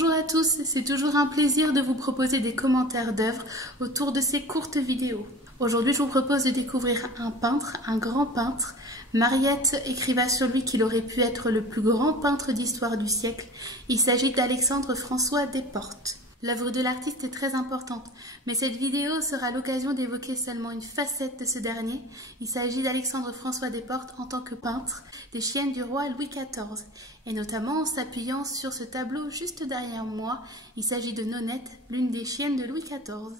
Bonjour à tous, c'est toujours un plaisir de vous proposer des commentaires d'œuvres autour de ces courtes vidéos. Aujourd'hui, je vous propose de découvrir un peintre, un grand peintre. Mariette écriva sur lui qu'il aurait pu être le plus grand peintre d'histoire du siècle. Il s'agit d'Alexandre François Desportes. L'œuvre de l'artiste est très importante, mais cette vidéo sera l'occasion d'évoquer seulement une facette de ce dernier. Il s'agit d'Alexandre François Desportes en tant que peintre des chiennes du roi Louis XIV, et notamment en s'appuyant sur ce tableau juste derrière moi. Il s'agit de Nonette, l'une des chiennes de Louis XIV.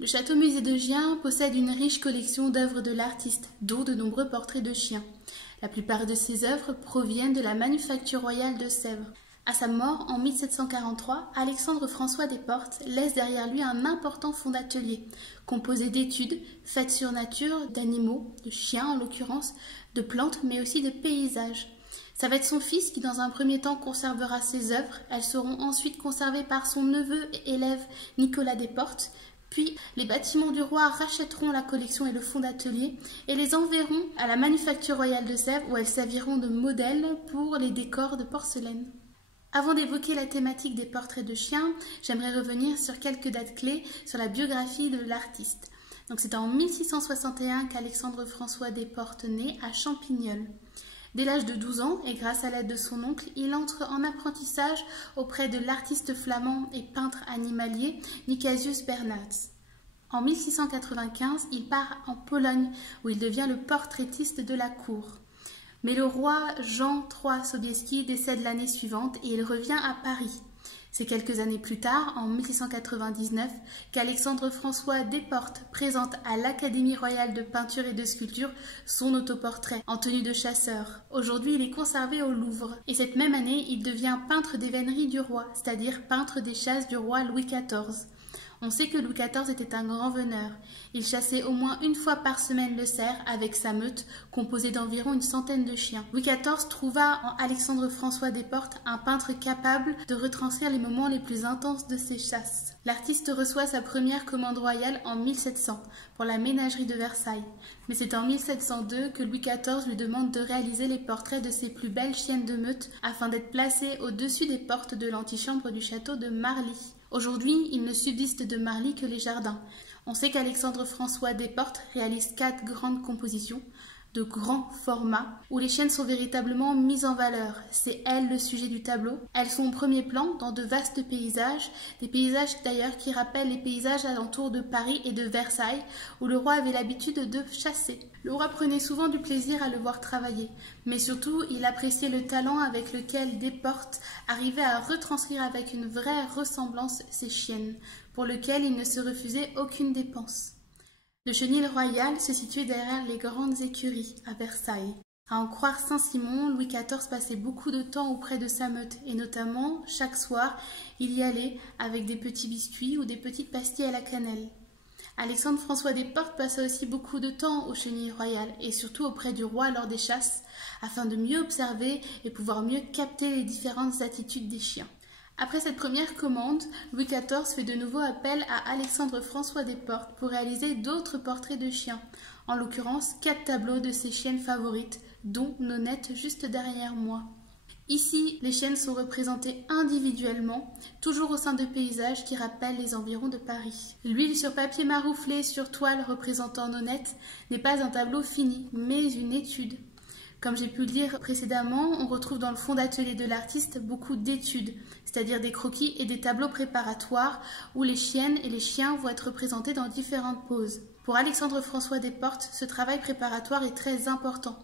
Le château-musée de Gien possède une riche collection d'œuvres de l'artiste, dont de nombreux portraits de chiens. La plupart de ces œuvres proviennent de la Manufacture royale de Sèvres. À sa mort, en 1743, Alexandre François Desportes laisse derrière lui un important fonds d'atelier, composé d'études faites sur nature, d'animaux, de chiens en l'occurrence, de plantes, mais aussi de paysages. Ça va être son fils qui, dans un premier temps, conservera ses œuvres. Elles seront ensuite conservées par son neveu et élève Nicolas Desportes. Puis, les bâtiments du roi rachèteront la collection et le fonds d'atelier et les enverront à la Manufacture royale de Sèvres où elles serviront de modèle pour les décors de porcelaine. Avant d'évoquer la thématique des portraits de chiens, j'aimerais revenir sur quelques dates clés sur la biographie de l'artiste. Donc c'est en 1661 qu'Alexandre François Desportes naît à Champignol. Dès l'âge de 12 ans, et grâce à l'aide de son oncle, il entre en apprentissage auprès de l'artiste flamand et peintre animalier Nicasius Bernards. En 1695, il part en Pologne, où il devient le portraitiste de la cour. Mais le roi Jean III Sobieski décède l'année suivante et il revient à Paris. C'est quelques années plus tard, en 1699, qu'Alexandre François Desportes présente à l'Académie royale de peinture et de sculpture son autoportrait en tenue de chasseur. Aujourd'hui, il est conservé au Louvre. Et cette même année, il devient peintre des véneries du roi, c'est-à-dire peintre des chasses du roi Louis XIV. On sait que Louis XIV était un grand veneur. Il chassait au moins une fois par semaine le cerf avec sa meute, composée d'environ une centaine de chiens. Louis XIV trouva en Alexandre François Desportes un peintre capable de retranscrire les moments les plus intenses de ses chasses. L'artiste reçoit sa première commande royale en 1700 pour la ménagerie de Versailles. Mais c'est en 1702 que Louis XIV lui demande de réaliser les portraits de ses plus belles chiennes de meute afin d'être placées au-dessus des portes de l'antichambre du château de Marly. Aujourd'hui, il ne subsiste de Marly que les jardins. On sait qu'Alexandre François Desportes réalise 4 grandes compositions de grand format où les chiennes sont véritablement mises en valeur. C'est elles le sujet du tableau. Elles sont au premier plan dans de vastes paysages, des paysages d'ailleurs qui rappellent les paysages alentours de Paris et de Versailles où le roi avait l'habitude de chasser. Le roi prenait souvent du plaisir à le voir travailler, mais surtout il appréciait le talent avec lequel Desportes arrivait à retranscrire avec une vraie ressemblance ses chiennes, pour lequel il ne se refusait aucune dépense. Le chenil royal se situait derrière les grandes écuries, à Versailles. À en croire Saint-Simon, Louis XIV passait beaucoup de temps auprès de sa meute, et notamment, chaque soir, il y allait avec des petits biscuits ou des petites pastilles à la cannelle. Alexandre François Desportes passa aussi beaucoup de temps au chenil royal, et surtout auprès du roi lors des chasses, afin de mieux observer et pouvoir mieux capter les différentes attitudes des chiens. Après cette première commande, Louis XIV fait de nouveau appel à Alexandre François Desportes pour réaliser d'autres portraits de chiens, en l'occurrence 4 tableaux de ses chiennes favorites, dont Nonette juste derrière moi. Ici, les chiennes sont représentées individuellement, toujours au sein de paysages qui rappellent les environs de Paris. L'huile sur papier marouflé sur toile représentant Nonette n'est pas un tableau fini, mais une étude. Comme j'ai pu le dire précédemment, on retrouve dans le fond d'atelier de l'artiste beaucoup d'études, c'est-à-dire des croquis et des tableaux préparatoires où les chiennes et les chiens vont être représentés dans différentes poses. Pour Alexandre François Desportes, ce travail préparatoire est très important.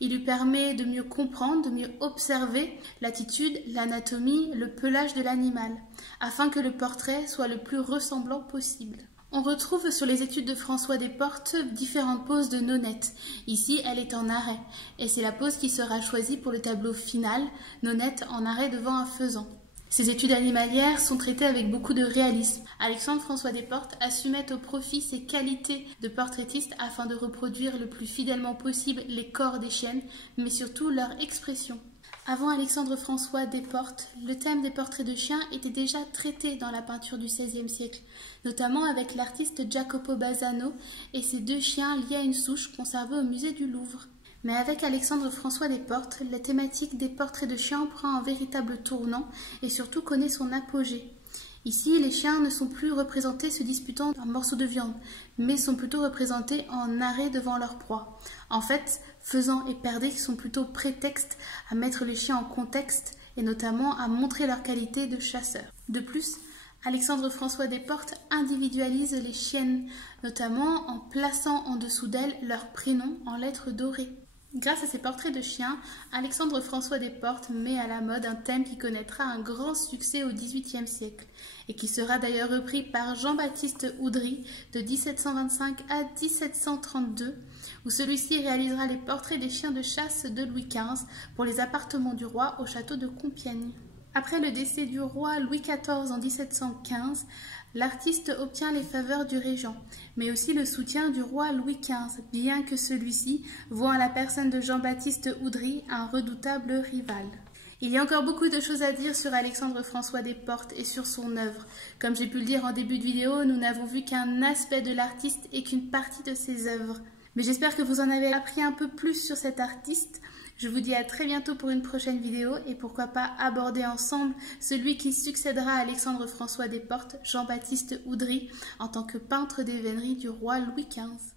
Il lui permet de mieux comprendre, de mieux observer l'attitude, l'anatomie, le pelage de l'animal, afin que le portrait soit le plus ressemblant possible. On retrouve sur les études de François Desportes différentes poses de Nonette. Ici, elle est en arrêt, et c'est la pose qui sera choisie pour le tableau final, Nonette en arrêt devant un faisan. Ces études animalières sont traitées avec beaucoup de réalisme. Alexandre François Desportes a su mettre au profit ses qualités de portraitiste afin de reproduire le plus fidèlement possible les corps des chiennes, mais surtout leur expression. Avant Alexandre François Desportes, le thème des portraits de chiens était déjà traité dans la peinture du XVIe siècle, notamment avec l'artiste Jacopo Bassano et ses 2 chiens liés à une souche conservée au musée du Louvre. Mais avec Alexandre François Desportes, la thématique des portraits de chiens prend un véritable tournant et surtout connaît son apogée. Ici, les chiens ne sont plus représentés se disputant un morceau de viande, mais sont plutôt représentés en arrêt devant leur proie. En fait, Faisan et Perdrix sont plutôt prétexte à mettre les chiens en contexte et notamment à montrer leur qualité de chasseurs. De plus, Alexandre François Desportes individualise les chiennes, notamment en plaçant en dessous d'elles leur prénom en lettres dorées. Grâce à ses portraits de chiens, Alexandre François Desportes met à la mode un thème qui connaîtra un grand succès au XVIIIe siècle et qui sera d'ailleurs repris par Jean-Baptiste Oudry de 1725 à 1732, où celui-ci réalisera les portraits des chiens de chasse de Louis XV pour les appartements du roi au château de Compiègne. Après le décès du roi Louis XIV en 1715, l'artiste obtient les faveurs du régent, mais aussi le soutien du roi Louis XV, bien que celui-ci voit en la personne de Jean-Baptiste Oudry un redoutable rival. Il y a encore beaucoup de choses à dire sur Alexandre François Desportes et sur son œuvre. Comme j'ai pu le dire en début de vidéo, nous n'avons vu qu'un aspect de l'artiste et qu'une partie de ses œuvres. Mais j'espère que vous en avez appris un peu plus sur cet artiste. Je vous dis à très bientôt pour une prochaine vidéo et pourquoi pas aborder ensemble celui qui succédera à Alexandre François Desportes, Jean-Baptiste Oudry, en tant que peintre des véneries du roi Louis XV.